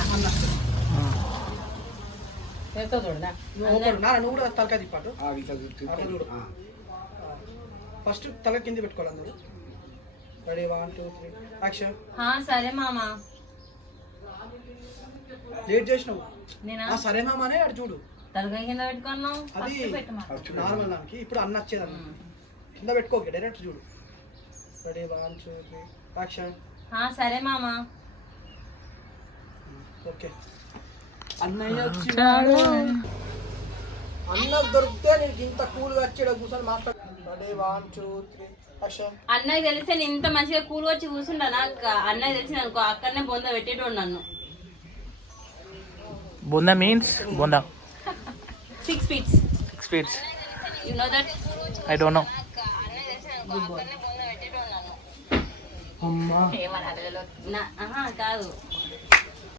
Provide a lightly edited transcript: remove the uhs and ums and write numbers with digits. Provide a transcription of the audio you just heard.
అన్న నువ్వు కూడా తలకాయ తిప్పాడు. ఫస్ట్ తల కింద పెట్టుకోవాలి అందరూ. Ready 1 2 3 action. సరే మామా. లేట్ చేసినావు. సరే మామ అనే అటు చూడు. తలకాయ కింద పెట్టుకున్నావు. అది నార్మల్ దానికి. ఇప్పుడు అన్న వచ్చేది కింద పెట్టుకోకే, డైరెక్ట్ చూడు. Ready 1 2 3 action. సరే మామా. ఓకే. అన్నయ్య వచ్చినాడు. అన్న దొరికితే నేను ఇంత కూల్గా వచ్చాడు కూర్చొని మాట్లాడు. Ready 1 2 3 action. అన్నయ్య తెలిస్తే నేను ఇంత మంచిగా కూల్ వచ్చి కూర్చుంటాను. అన్నయ్య తెలిసి అనుకో అక్కడనే బొంద పెట్టేటోడు నన్ను. బొంద మీన్స్ బొంద 6 feet. 6 feet. You know that? I don't know. అమ్మా కాదు